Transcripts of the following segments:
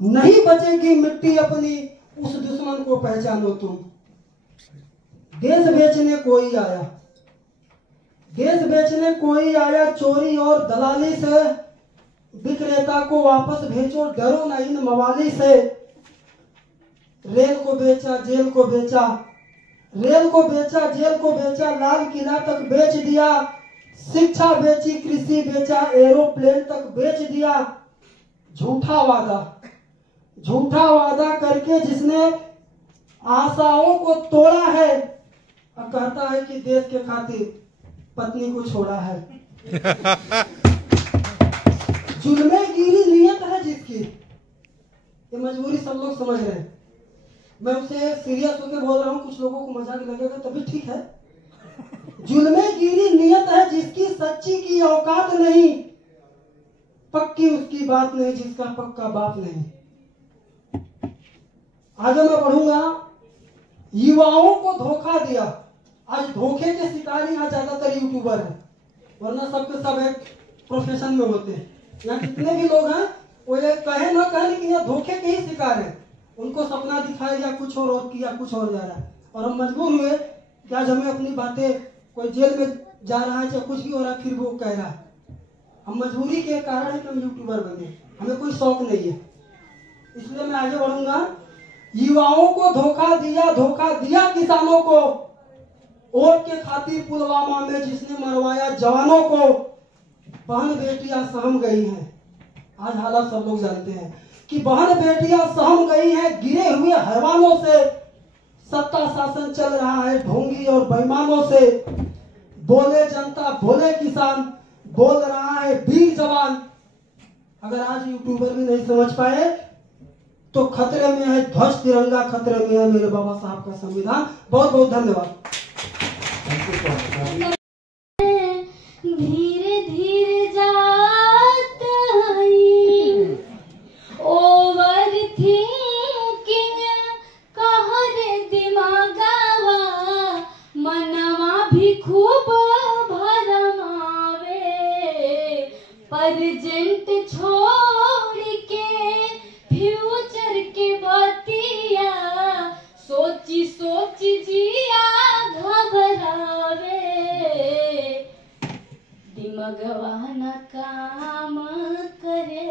नहीं बचेगी मिट्टी अपनी, उस दुश्मन को पहचानो तुम। देश बेचने कोई आया, देश बेचने कोई आया, चोरी और दलाली से विक्रेता को वापस भेजो, डरो न इन मवाली से। रेल को बेचा, जेल को बेचा, रेल को बेचा, जेल को बेचा, लाल किला तक बेच दिया, शिक्षा बेची, कृषि बेचा, एरोप्लेन तक बेच दिया। झूठा वादा, झूठा वादा करके जिसने आशाओं को तोड़ा है, अब कहता है कि देश के खातिर पत्नी को छोड़ा है। जुल्मे गिरी नियत है जिसकी, ये मजबूरी सब लोग समझ रहे हैं। मैं उसे सीरियस होकर बोल रहा हूँ, कुछ लोगों को मजाक लगेगा तभी ठीक है। जुल्मे गिरी नियत है जिसकी, सच्ची की औकात नहीं, पक्की उसकी बात नहीं जिसका पक्का बाप नहीं। आगे मैं बढ़ूंगा। युवाओं को धोखा दिया, आज धोखे के शिकार यहाँ ज्यादातर यूट्यूबर है, वरना सबके सब एक प्रोफेशन में होते हैं। यहाँ कितने भी लोग हैं वो ये कहे ना कहे, लेकिन यहाँ धोखे के ही शिकार है। उनको सपना दिखाया गया कुछ और किया कुछ और जा रहा है, और हम मजबूर हुए कि आज हमें अपनी बातें, कोई जेल में जा रहा है या कुछ भी हो रहा है फिर वो कह रहा है। हम मजबूरी के कारण है कि हम यूट्यूबर बने, हमें कोई शौक नहीं है। इसलिए मैं आगे बढ़ूंगा। युवाओं को धोखा दिया किसानों को, वोट के खातिर पुलवामा में जिसने मरवाया जवानों को। बहन बेटियां सहम गई हैं, आज हालात सब लोग जानते हैं कि बहन बेटियां सहम गई हैं गिरे हुए हैवानों से। सत्ता शासन चल रहा है ढोंगी और बेईमानों से। बोले जनता बोले किसान, बोल रहा है वीर जवान। अगर आज यूट्यूबर भी नहीं समझ पाए तो खतरे में है ध्वज तिरंगा, खतरे में है मेरे बाबा साहब का संविधान। बहुत बहुत धन्यवाद। धीरे धीरे जात हई, ओवर थिंकिंग कहरे दिमागवा, मनवा भी खूब भरमावे। प्रेजेंट छोड़ के फ्यूचर के बतिया, सोची सोची जिया घबरावे। दिमगवा न काम करे,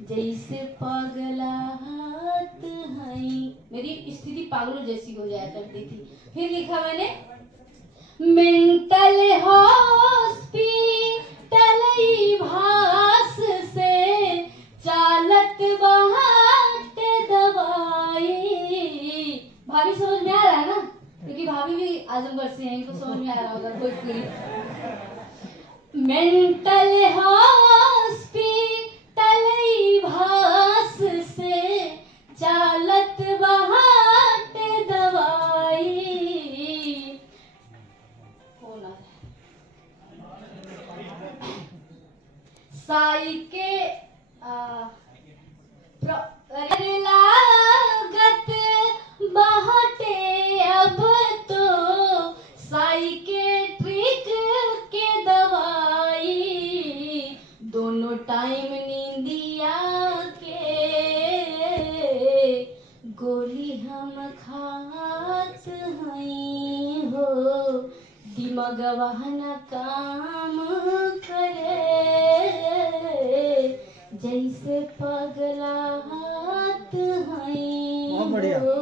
जैसे पगलाहत हई। मेरी स्थिति पागलों जैसी हो जाया करती थी। फिर लिखा मैंने, मेंटल हॉस्पिटल भास से चालत बाट दवाई। भाभी समझ में आ रहा है ना, क्योंकि भाभी भी आजमगढ़ से हैं, इनको समझ में आ रहा होगा कोई। मेंटल हॉस्पिटल भास से चालत बाट दवाई। साई के लागत बहटे अब तो, साइकेट्रिक के दवाई। दोनों टाइम नींदिया के गोली हम खात हई हो। दिमगवा न काम करे, जैसे पगलाहत हई हो।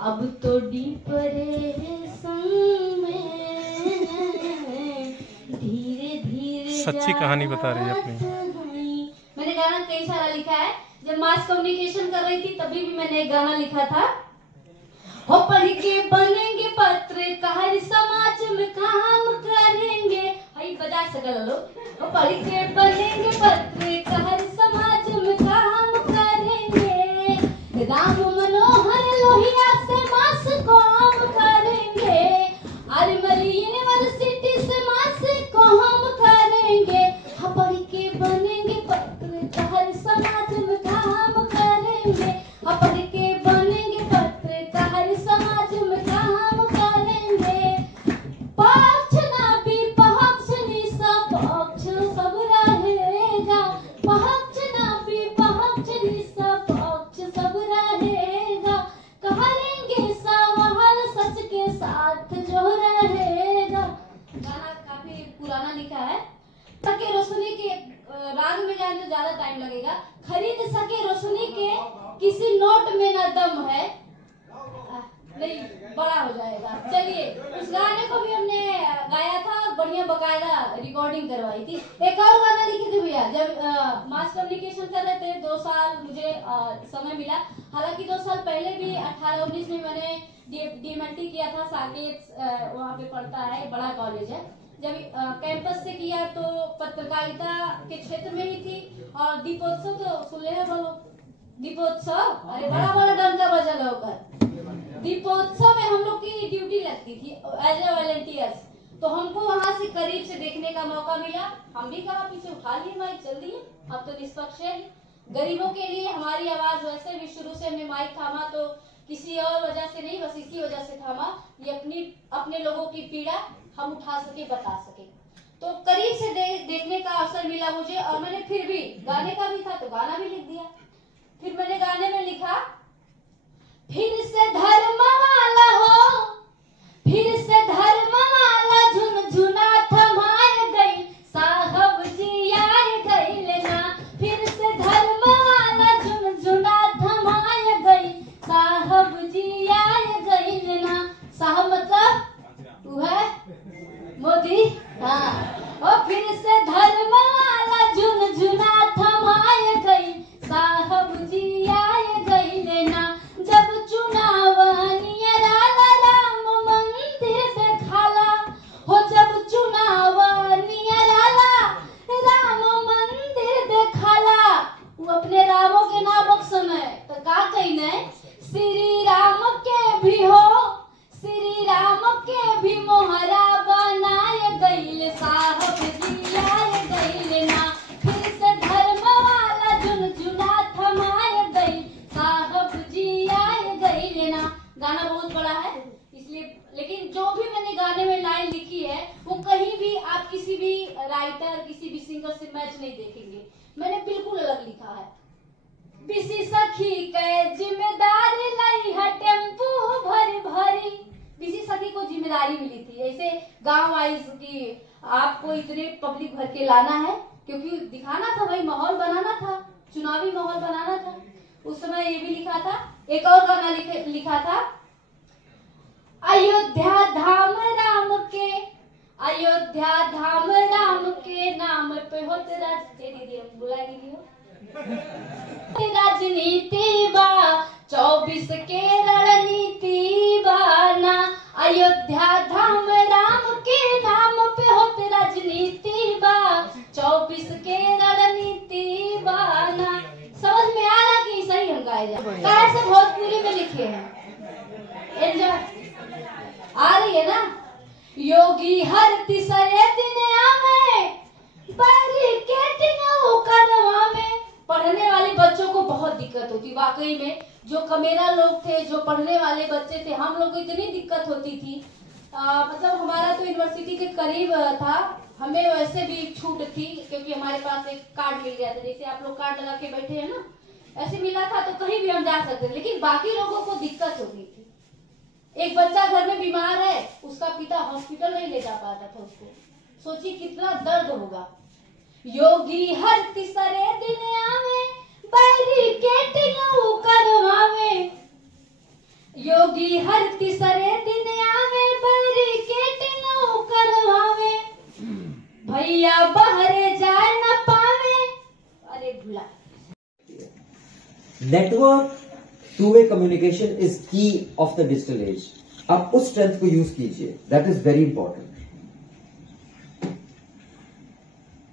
अब तो डिप्रेशन में धीरे धीरे सच्ची कहानी बता रही है अपनी। मैंने गाना कई सारा लिखा है। जब मास कम्युनिकेशन कर रही थी तभी भी मैंने एक गाना लिखा था। हो पढ़ के बनेंगे पत्रकार, समाज में काम करेंगे। भाई बजा सकल लोग। हो पढ़ के बनेंगे पत्रकार, समाज में काम करेंगे। राम मनोहर लोहिया से मास काम करेंगे। आर्मरी यूनिवर्सिटी से मास काम करेंगे। हो पढ़ के बनेंगे पत्रकार, समाज में काम करेंगे। हो पढ़ के बनेंगे पत्रकार, समाज में काम करेंगे। पक्ष ना विपक्ष निष्पक्ष सब रहेगा। आगे में जाए तो ज्यादा टाइम लगेगा। खरीद सके रोशनी के किसी नोट में न दम है, नहीं बड़ा हो जाएगा। चलिए, उस गाने को भी हमने गाया था और बढ़िया बकायदा रिकॉर्डिंग करवाई थी। एक और गाना लिखे थे भैया, जब मास कम्युनिकेशन कर रहे थे 2 साल मुझे समय मिला। हालांकि 2 साल पहले भी 18-19 में मैंने डीएमएलटी किया था, साकेत वहाँ पे पढ़ता है, बड़ा कॉलेज है। जब कैंपस से किया तो पत्रकारिता के क्षेत्र में ही थी। और दीपोत्सव तो सुन ले दीपोत्सव, अरे बड़ा बड़ा डंका बजा होकर। दीपोत्सव में हम लोग की ड्यूटी लगती थी एज ए वॉलंटियर्स, तो हमको वहां से करीब से देखने का मौका मिला। हम भी कहा पीछे उठा लिए माइक, चल दिए, अब तो निष्पक्ष है। गरीबों के लिए हमारी आवाज, वैसे भी शुरू से हमने माइक थामा तो किसी और वजह से नहीं, बस इसी वजह से थामा, ये अपने लोगों की पीड़ा हम उठा सके, बता सके। तो करीब से देखने का अवसर मिला मुझे, और मैंने फिर भी गाने का भी था तो गाना भी लिख दिया। फिर मैंने गाने में लिखा, फिर से धर्म वाला हो, फिर से धर्म वाला झुनझुना थमाए गई, साहब जी आए गई लेना। फिर से धर्म वाला झुनझुना थमाए गई, साहब जी आए गई लेना। साहब मतलब तू है मोदी, हाँ। और फिर से धर्म वाला झुनझुना थमाए गई, साहब जी आए गई लेना। जब चुनाव नियराला राम मंदिर देखाला हो, जब चुनाव नियराला राम मंदिर देखाला, वो अपने रामों के नाम बख्शन है तो का कहना है, श्री राम के भी हो, श्री राम के भी मोहरा बनाए गईल, साहब जी आए गईल ना। फिर से धर्म वाला झुनझुना थमाए गई, साहब जी आए गईल ना। गाना बहुत बड़ा है इसलिए, लेकिन जो भी मैंने गाने में लाइन लिखी है वो कहीं भी आप किसी भी राइटर, किसी भी सिंगर से मैच नहीं देखेंगे। मैंने बिल्कुल अलग लिखा है। बिसी सखी के जिम्मेदारी लाई है टेम्पू भरी भरी, बिसी सखी को जिम्मेदारी मिली थी ऐसे गांव वाइज की, आपको इतने पब्लिक भर के लाना है, क्योंकि दिखाना था भाई, माहौल बनाना था, चुनावी माहौल बनाना था। उस समय ये भी लिखा था। एक और गाना लिखा था, अयोध्या धाम राम के, अयोध्या धाम राम के नाम पे हो तेरा, दीदी बुलाई दीदी हो, राजनीति बा 24 के रणनीति बाना, अयोध्या धाम राम के नाम पे हो तेरा राजनीति बा 24 के रणनीति बाना। समझ में आ रहा कि सही हम गाए जाए, कैसे भोजपुरी में लिखे हैं, आ रही है ना। योगी हर तीसरे दिन आवे, बैरिकेडिंग करवा में। पढ़ने वाले बच्चों को बहुत दिक्कत होती, वाकई में जो कमेरा लोग थे, जो पढ़ने वाले बच्चे थे, हम लोग को इतनी दिक्कत होती थी। मतलब हमारा तो यूनिवर्सिटी के करीब था, हमें वैसे भी छूट थी क्योंकि हमारे पास एक कार्ड मिल गया था, जैसे आप लोग कार्ड लगा के बैठे हैं ना, ऐसे मिला था तो कहीं भी हम जा सकते थे। लेकिन बाकी लोगों को दिक्कत होती थी। एक बच्चा घर में बीमार है, उसका पिता हॉस्पिटल नहीं ले जा पाता था उसको, सोचिए कितना दर्द होगा। योगी हर तीसरे दिन आवे, बैरिकेडिंग करवावे, योगी हर तीसरे दिन आवे, बैरिकेडिंग करवावे, भैया बहरे जाए न पावे, अरे भुला। Network two way communication is की ऑफ द डिजिटल एज। आप उस स्ट्रेंथ को यूज कीजिए, दैट इज वेरी इंपॉर्टेंट।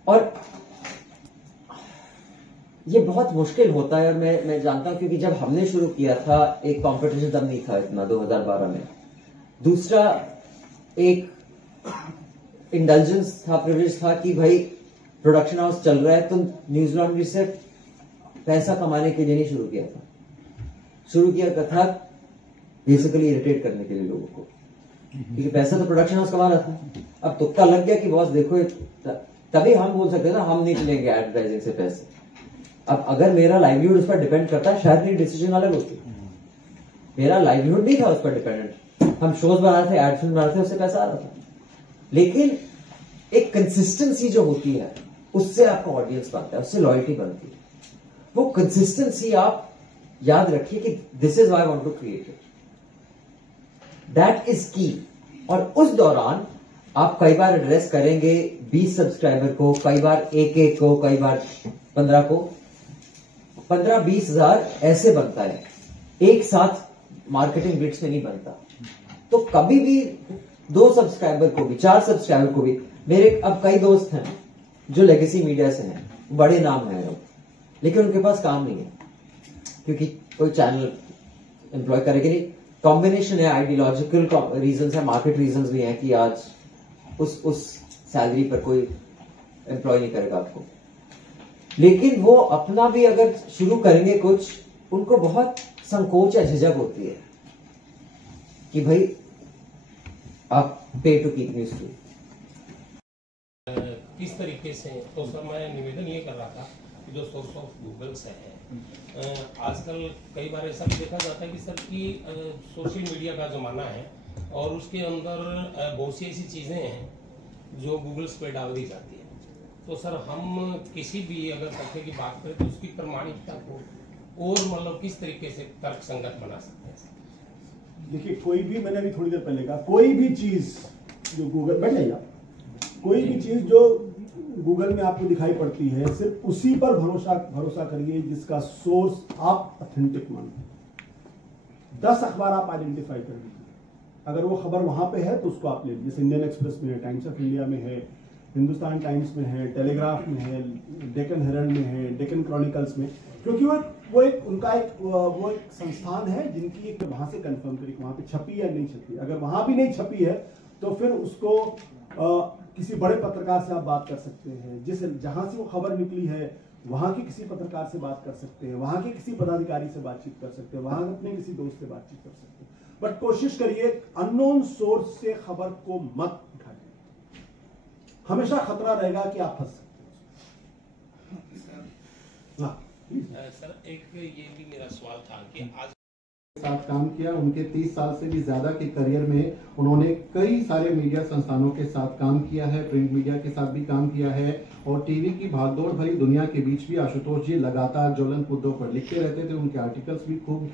और ये बहुत मुश्किल होता है, और मैं जानता हूं, क्योंकि जब हमने शुरू किया था एक कंपटीशन तब नहीं था इतना 2012 में। दूसरा एक इंडल्जेंस था, प्रिविलेज था कि भाई प्रोडक्शन हाउस चल रहा है तो न्यूज लॉन्ड्री से पैसा कमाने के लिए नहीं शुरू किया था, शुरू किया था बेसिकली इरिटेट करने के लिए लोगों को, क्योंकि पैसा तो प्रोडक्शन हाउस कमा रहा था। अब तुक्का लग गया कि बॉस देखो, तभी हम बोल सकते हैं ना हम नहीं चलेंगे एडवर्टाइजिंग से पैसे। अब अगर मेरा लाइवलीहुड उस पर डिपेंड करता है, शायद मेरी डिसीजन अलग होती। मेरा लाइवलीहुड नहीं था उस पर डिपेंडेंट, हम शोज बना रहे थे, एड फिल्म बना रहे थे, उससे पैसा आ रहा था। लेकिन एक कंसिस्टेंसी जो होती है उससे आपका ऑडियंस बनता है, उससे लॉयल्टी बनती है। वो कंसिस्टेंसी आप याद रखिए कि this is why I want to create it, that is key. और उस दौरान आप कई बार एड्रेस करेंगे 20 सब्सक्राइबर को, कई बार एक को, कई बार 15 को। 15-20 हजार ऐसे बनता है, एक साथ मार्केटिंग ब्लिट्स में नहीं बनता। तो कभी भी 2 सब्सक्राइबर को भी, 4 सब्सक्राइबर को भी, मेरे अब कई दोस्त हैं जो लेगेसी मीडिया से हैं, बड़े नाम हैं लोग, लेकिन उनके पास काम नहीं है क्योंकि कोई चैनल एम्प्लॉय करेगी नहीं। कॉम्बिनेशन है, आइडियोलॉजिकल रीजंस है, मार्केट रीजंस भी हैं कि आज उस सैलरी पर कोई एम्प्लॉय नहीं करेगा आपको। लेकिन वो अपना भी अगर शुरू करेंगे कुछ, उनको बहुत संकोच या झिझक होती है कि भाई आप पे टू कीप न्यूज टू। किस तरीके से, तो सर मैं निवेदन ये कर रहा था कि जो सोर्स ऑफ गूगल से है, आजकल कई बार ऐसा भी देखा जाता है कि सर कि सोशल मीडिया का जमाना है और उसके अंदर बहुत सी ऐसी चीजें हैं जो गूगल्स पे डाल दी जाती है। तो सर हम किसी भी अगर तथ्य की बात करें तो उसकी प्रमाणिकता को और मतलब किस तरीके से तर्क संगत बना सकते हैं? देखिए, कोई भी, मैंने अभी थोड़ी देर पहले कहा, कोई भी चीज जो गूगल, बैठ जाइए, कोई भी चीज जो गूगल में आपको दिखाई पड़ती है, सिर्फ उसी पर भरोसा करिए जिसका सोर्स आप ऑथेंटिक मानते। 10 अखबार आप आइडेंटिफाई कर लीजिए, अगर वो खबर वहां पे है तो उसको आप ले लीजिए। जैसे इंडियन एक्सप्रेस में है, टाइम्स ऑफ इंडिया में है, हिंदुस्तान टाइम्स में है, टेलीग्राफ में है, डेक्कन हेरल्ड में है, डेक्कन क्रॉनिकल्स में, क्योंकि वो एक संस्थान है जिनकी एक वहां से कंफर्म करी वहां पे छपी या नहीं छपी। अगर वहां भी नहीं छपी है तो फिर उसको किसी बड़े पत्रकार से आप बात कर सकते हैं, जहां से वो खबर निकली है वहां के किसी पत्रकार से बात कर सकते हैं, वहां के किसी पदाधिकारी से बातचीत कर सकते हैं, वहां अपने किसी दोस्त से बातचीत कर सकते हैं। बट कोशिश करिए अननोन सोर्स से खबर को मत उठाइए, हमेशा खतरा रहेगा कि आप फंस सकते हैं। सर एक ये भी मेरा सवाल था कि आज साथ काम किया, उनके 30 साल से भी ज्यादा के करियर में उन्होंने कई सारे मीडिया संस्थानों के साथ काम किया है, प्रिंट मीडिया के साथ भी काम किया है, और टीवी की भागदौड़ भरी दुनिया के बीच भी आशुतोष जी लगातार ज्वलंत मुद्दों पर लिखते रहते थे। उनके आर्टिकल्स भी खूब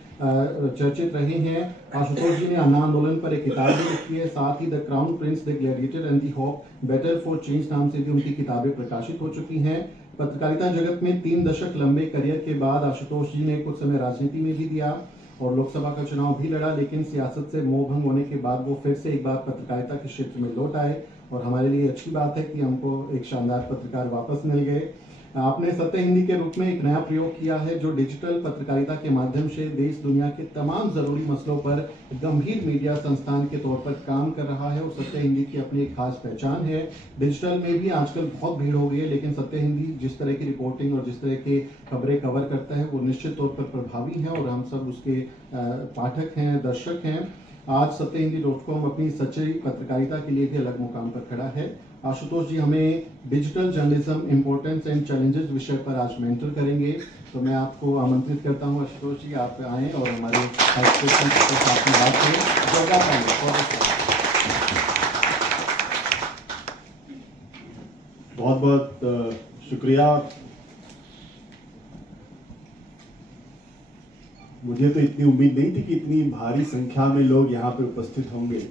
चर्चित रहे हैं। आशुतोष जी ने अन्ना आंदोलन पर एक किताब भी लिखी है, साथ ही the crown prince, the gladiator and the hope better for change नाम से भी उनकी किताबें प्रकाशित हो चुकी हैं। पत्रकारिता जगत में 3 दशक लंबे करियर के बाद आशुतोष जी ने कुछ समय राजनीति में भी दिया और लोकसभा का चुनाव भी लड़ा, लेकिन सियासत से मोह भंग होने के बाद वो फिर से एक बार पत्रकारिता के क्षेत्र में लौट आए और हमारे लिए अच्छी बात है कि हमको एक शानदार पत्रकार वापस मिल गए। आपने सत्य हिंदी के रूप में एक नया प्रयोग किया है जो डिजिटल पत्रकारिता के माध्यम से देश दुनिया के तमाम जरूरी मसलों पर गंभीर मीडिया संस्थान के तौर पर काम कर रहा है और सत्य हिंदी की अपनी एक खास पहचान है। डिजिटल में भी आजकल बहुत भीड़ हो गई है, लेकिन सत्य हिंदी जिस तरह की रिपोर्टिंग और जिस तरह के खबरें कवर करता है वो निश्चित तौर पर प्रभावी है और हम सब उसके पाठक हैं, दर्शक हैं। आज सत्यहिंदी.com अपनी सच्ची पत्रकारिता के लिए भी अलग मुकाम पर खड़ा है। आशुतोष जी हमें digital journalism importance and challenges विषय पर आज मेंटर करेंगे, तो मैं आपको आमंत्रित करता हूं आशुतोष जी, आप आएं और हमारे साथ में बात करें। बहुत बहुत शुक्रिया। मुझे तो इतनी उम्मीद नहीं थी कि इतनी भारी संख्या में लोग यहाँ पे उपस्थित होंगे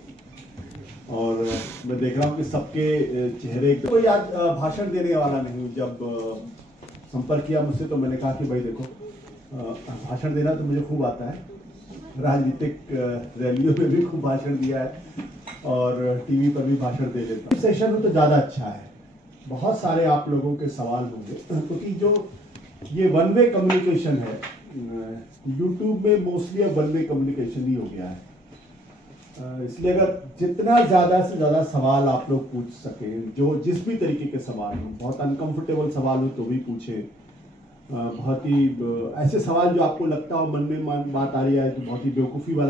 और मैं देख रहा हूँ कि सबके चेहरे, कोई आज भाषण देने वाला नहीं हूँ। जब संपर्क किया मुझसे तो मैंने कहा कि भाई देखो, भाषण देना तो मुझे खूब आता है, राजनीतिक रैलियों में भी खूब भाषण दिया है और टीवी पर भी भाषण दे लेता हूँ। सेशन में तो ज़्यादा अच्छा है, बहुत सारे आप लोगों के सवाल होंगे क्योंकि जो ये वन वे कम्युनिकेशन है, यूट्यूब में मोस्टली अब वन वे कम्युनिकेशन ही हो गया है। इसलिए अगर जितना ज़्यादा से ज़्यादा सवाल आप लोग पूछ सकें, जो जिस भी तरीके के सवाल हो, बहुत अनकंफर्टेबल सवाल हो तो भी पूछें, बहुत ही ऐसे सवाल जो आपको लगता हो मन में बात आ रही है तो बहुत ही बेवकूफ़ी वाला